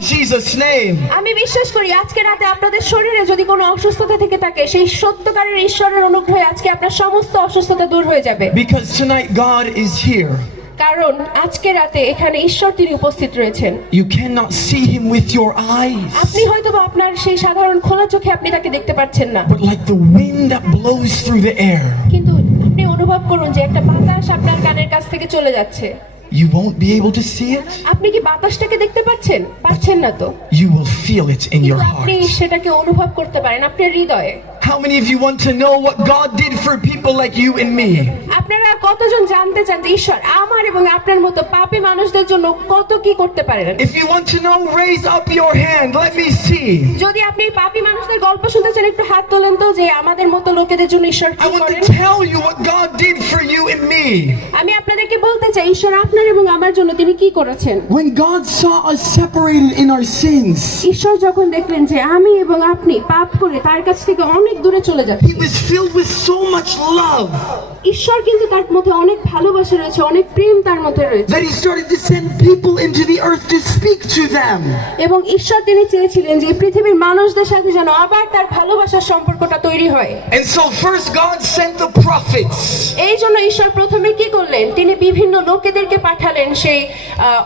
Jesus' name. আমি বিশ্বাস করি আজকে রাতে আপনাদের শরীরে যদি কোনো অসুস্থতা থেকে থাকে সেই সত্যকারের ঈশ্বরের অনুগ্রহে আজকে আপনার সমস্ত অসুস্থতা দূর হয়ে যাবে। Because tonight God is here. কারণ আজকে রাতে এখানে ঈশ্বর তিনি উপস্থিত রয়েছেন। You cannot see him with your eyes. আপনি হয়তোবা আপনার সেই সাধারণ খোলা চোখে আপনি তাকে দেখতে পাচ্ছেন না। But like the wind that blows through the air. কিন্তু আপনি অনুভব করুন যে একটা বাতাস আপনার কানের কাছ থেকে চলে যাচ্ছে। You won't be able to see it. আপনি কি বাতাসটাকে দেখতে পাচ্ছেন? পাচ্ছেন না তো। You will feel it in your heart. আপনি সেটাকে অনুভব করতে পারেন আপনার হৃদয়ে। How many of you want to know what God did for people like you and me? আপনারা কতজন জানতে চান যে ঈশ্বর আমার এবং আপনার মতো পাপী মানুষদের জন্য কত কি করতে পারেন? If you want to know, raise up your hand. Let me see. যদি আপনি পাপী মানুষদের গল্প শুনতে চান একটু হাত তোলেন তো যে আমাদের মতো লোকেদের জন্য ঈশ্বর I কি want করেন। to tell you what God did for you and me. আমি আপনাদেরকে বলতে চাই ঈশ্বর আপনার এবং আমার জন্য তিনি কি করেছেন। When God saw us separated in our sins, ঈশ্বর যখন দেখলেন যে আমি এবং আপনি পাপ করে তার কাছ থেকে অনেক দূরে চলে যাচ্ছি, He was filled with so much love ঈশ্বর কিন্তু তার মধ্যে অনেক ভালোবাসা রয়েছে, অনেক প্রেম তার মধ্যে রয়েছে। that He started to send people into the earth to speak to them. এবং ঈশ্বর তিনি চেয়েছিলেন যে পৃথিবীর মানুষদের সাথে যেন আবার তার ভালোবাসার সম্পর্কটা তৈরি হয়। And so first God sent the prophets. এই জন্য ঈশ্বর প্রথমে কি করলেন, তিনি বিভিন্ন লোকেদেরকে পাঠালেন সেই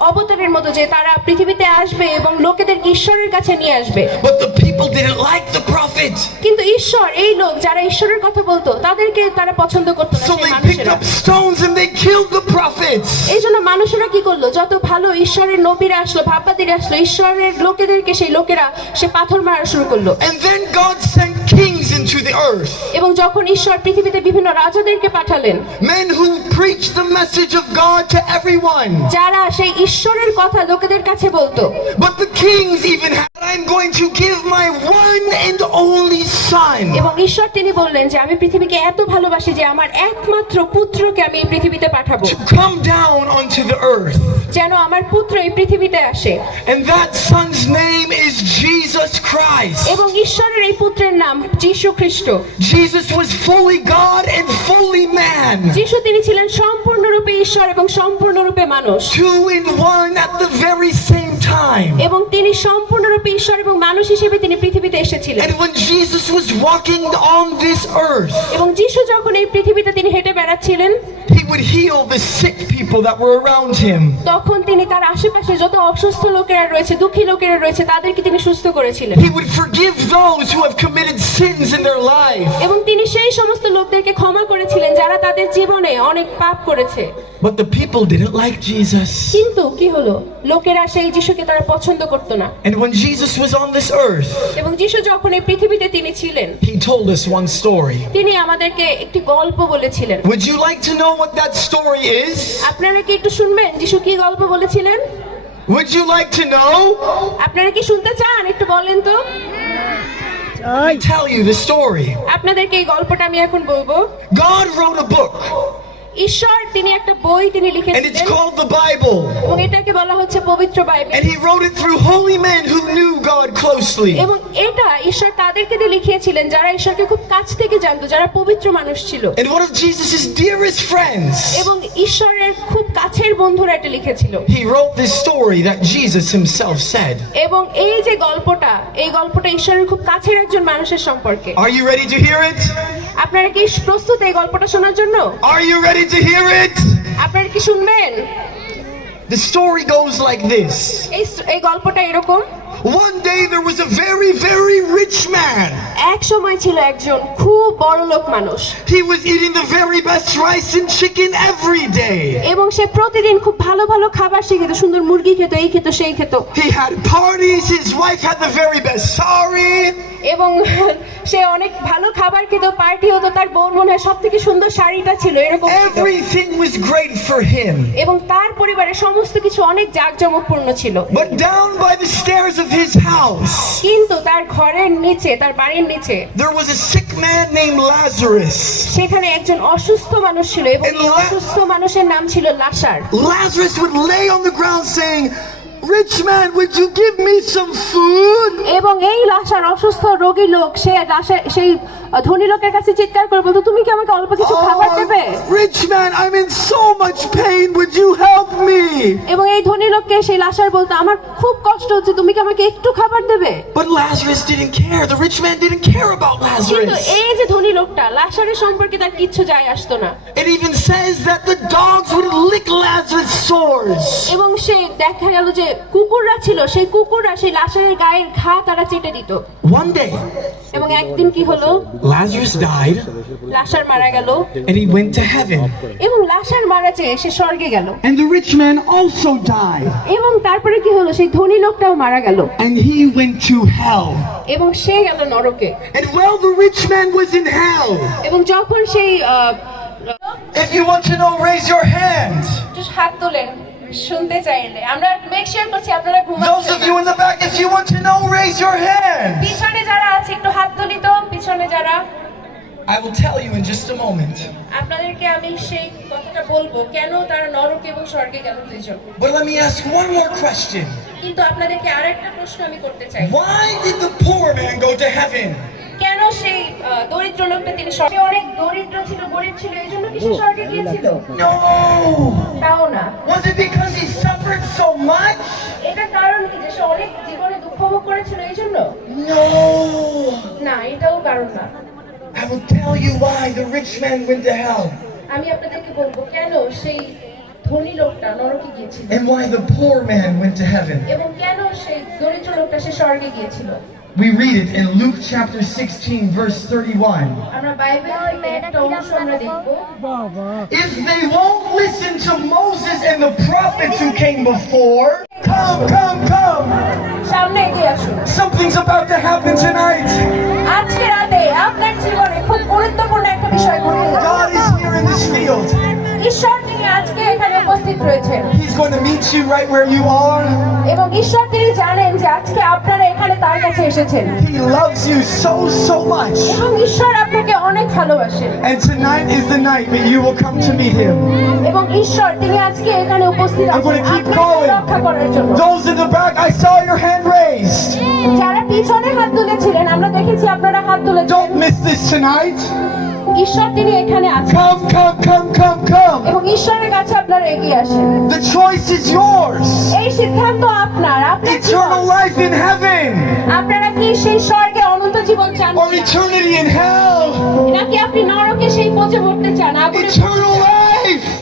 অবতারের মতো যে তারা পৃথিবীতে আসবে এবং লোকেদেরকে ঈশ্বরের কাছে নিয়ে আসবে। But the people didn't like the prophets. কিন্তু ঈশ্বর এই লোক যারা ঈশ্বরের কথা বলতো তাদেরকে তারা পছন্দ করতো না। So সেই they picked মানুষেরা up stones and they killed the prophets. এই জন্য মানুষেরা কি করলো, যত ভালো ঈশ্বরের নবীরা আসলো, ভাববাদীরা আসলো, ঈশ্বরের লোকেদেরকে সেই লোকেরা সে পাথর মারা শুরু করলো। And then God sent kings into the earth. এবং যখন ঈশ্বর পৃথিবীতে বিভিন্ন রাজাদেরকে পাঠালেন, Men who preached the message of God to everyone. যারা সেই ঈশ্বরের কথা লোকেদের কাছে বলতো। But the kings even had, I'm going to give my one and only son. এবং ঈশ্বর তিনি বললেন যে আমি পৃথিবীকে এত ভালোবাসি যে আমার একমাত্র পুত্রকে আমি এই পৃথিবীতে পাঠাবো, To come down onto the earth. যেন আমার পুত্র এই পৃথিবীতে আসে। And that son's name is Jesus Christ. এবং ঈশ্বরের এই পুত্রের নাম যীশু খ্রিস্ট। Jesus was fully God and fully man. যীশু তিনি ছিলেন সম্পূর্ণরূপে ঈশ্বর এবং সম্পূর্ণরূপে মানুষ। Two in one at the very same time. এবং তিনি সম্পূর্ণরূপে ঈশ্বর এবং মানুষ হিসেবে তিনি পৃথিবীতে এসেছিলেন। And when Jesus was walking on this earth, এবং যীশু যখন এই পৃথিবীতে তিনি হেঁটে বেড়াচ্ছিলেন, he would heal the sick people that were around him. তখন তিনি তার আশেপাশে যত অসুস্থ লোকেরা রয়েছে, দুঃখী লোকেরা রয়েছে, তাদেরকে তিনি সুস্থ করেছিলেন। He would forgive those who have committed sins in their life. এবং তিনি সেই সমস্ত লোকদেরকে ক্ষমা করেছিলেন যারা তাদের জীবনে অনেক পাপ করেছে। But the people didn't like Jesus. কিন্তু কি হলো, লোকেরা সেই যিশুকে তারা পছন্দ করতো না। And when Jesus was on this earth, এবং যিশু যখন এই পৃথিবীতে তিনি ছিলেন, he told us one story. তিনি আমাদেরকে একটি গল্প বলেছিলেন। Would you like to know what that story is? আপনারা কি একটু শুনবেন যিশু কি গল্প বলেছিলেন? Would you like to know? আপনারা কি শুনতে চান? একটু বলেন তো। I tell you the story. আপনাদেরকে এই গল্পটা আমি এখন বলবো। God wrote a book, ঈশ্বর তিনি একটা বই তিনি and it's লিখেছিলেন called the Bible. এবং এটাকে বলা হচ্ছে পবিত্র Bible. And he wrote it through holy men who knew God closely. এবং এটা ঈশ্বর তাদেরকে দিয়ে লিখিয়েছিলেন যারা ঈশ্বরকে খুব কাছ থেকে জানতো, যারা পবিত্র মানুষ ছিল। And one of Jesus' dearest friends, এবং ঈশ্বরের খুব কাছের বন্ধুরা এটা লিখেছিল। he wrote this story that Jesus himself said. এবং এই যে গল্পটা, এই গল্পটা ঈশ্বরের খুব কাছের একজন মানুষের সম্পর্কে। Are you ready to hear it? আপনারা কি প্রস্তুত এই গল্পটা শোনার জন্য? Are you ready to hear it? আপনারা কি শুনবেন? The story goes like this. এই গল্পটা এরকম। One day there was a very, very rich man. এক সময় ছিল একজন খুব বড়লোক মানুষ। He was eating the very best rice and chicken every day. এবং সে প্রতিদিন খুব ভালো ভালো খাবার সে খেত, সুন্দর মুরগি খেত, এই খেত, সেই খেত। He had parties, his wife had the very best sari. এবং সে অনেক ভালো খাবার খেত, পার্টি হতো, তার বউর মনে হয় সবথেকে সুন্দর শাড়িটা ছিল, এরকম ছিল। Everything was great for him. এবং তার পরিবারের সমস্ত কিছু অনেক জাঁকজমকপূর্ণ ছিল। But down by the stairs of his house, কিন্তু তার ঘরের নিচে, তার বাড়ির নিচে there was a sick man named Lazarus. সেখানে একজন অসুস্থ মানুষ ছিল এবং এই অসুস্থ মানুষের নাম ছিল লাসার। Lazarus would lay on the ground saying, "Rich man, would you give me some food?" এবং এই লাসার অসুস্থ রোগী লোক, সেই ধনী লোকের কাছে চিৎকার করে বলতো, তুমি কি আমাকে অল্প কিছু খাবার দেবে? rich man, I'm in so much pain. Would you help me? এবং এই ধনী লোককে সেই লাশার বলতো, আমার খুব কষ্ট হচ্ছে, তুমি কি আমাকে একটু খাবার দেবে? But Lazarus didn't care. The rich man didn't care about কিন্তু Lazarus. এই যে ধনী লোকটা, লাশারের সম্পর্কে তার কিচ্ছু যায় আসতো না। It even says that the dogs would lick Lazarus' sores. এবং সে দেখা গেল যে কুকুররা ছিল, সেই কুকুররা সেই লাশারের গায়ের ঘা তারা চেটে দিত। One day, এবং একদিন কি হলো, Lazarus died লাশার মারা গেল and he went to heaven. এবং লাশার মারা চেয়ে সে স্বর্গে গেল। And the rich man also died এবং তারপরে কি হলো, সেই ধনী লোকটাও মারা গেল and he went to hell. এবং সে গেল নরকে। And while the rich man was in hell, এবং যখন সেই if you want to know, raise your hand. একটু হাত তোলেন, শুনতে চাইলে আমরা মেক শিওর করছি আপনারা Those ঘুমাচ্ছেন of you in the back, if you want to know, raise your hand. পিছনে যারা আছে একটু হাত তুলি তো, পিছনে যারা। I will tell you in just a moment. আপনাদেরকে আমি সেই কথাটা বলবো, কেন তারা নরক এবং স্বর্গে গেল দুইজন। But let me ask one more question. কিন্তু আপনাদেরকে আরেকটা প্রশ্ন আমি করতে চাই, Why did the poor man go to heaven? কেন সেই দরিদ্র লোকটা তিনি স্বর্গে, অনেক দরিদ্র ছিল, গরিব ছিল, এই জন্য কি সে স্বর্গে গিয়েছিল? No. তাও না। Was it because he suffered so much? এটার কারণ কি, যে সে অনেক জীবনে দুঃখ ভোগ করেছিল এই জন্য? No. না, এটাও কারণ না। I will tell you why the rich man went to hell আমি আপনাদেরকে বলবো কেন সেই ধনী লোকটা নরকে গিয়েছিল and why the poor man went to heaven. এবং কেন সেই দরিদ্র লোকটা সে স্বর্গে গিয়েছিল। We read it in Luke chapter 16 verse 31. আমরা বাইবেল থেকে একটা অংশ আমরা দেখবো। If they won't listen to Moses and the prophets who came before, come. সামনে এগিয়ে আসুন। Something's about to happen tonight. আজকে রাতে আপনার জীবনে খুব গুরুত্বপূর্ণ একটা বিষয় ঘটবে। God is here in this field. ঈশ্বর তিনি আজকে এখানে উপস্থিত রয়েছেন He's going to meet you right where you are. এবং ঈশ্বর তিনি জানেন যে আজকে আপনারা এখানে তার কাছে এসেছেন He loves you so much. এবং ঈশ্বর আপনাকে অনেক ভালোবাসেন And tonight is the night that you will come to meet him. এবং ঈশ্বর তিনি আজকে এখানে উপস্থিত I'm আছেন going to keep আপনাকে going. রক্ষা করার জন্য। Those in the back, I saw your hand raised. যারা পিছনে হাত তুলেছিলেন, আমরা দেখেছি আপনারা হাত তুলেছেন। Don't miss this tonight. ঈশ্বর তিনি এখানে আছেন Come. এবং ঈশ্বরের কাছে আপনারা এগিয়ে আসেন। The choice is yours. এই সিদ্ধান্ত আপনার, আপনার Eternal life in heaven আপনারা কি সেই স্বর্গে অনন্ত জীবন চান or eternity in hell. নাকি আপনি নরকে সেই পচে মরতে চান, আগুনে Eternal life.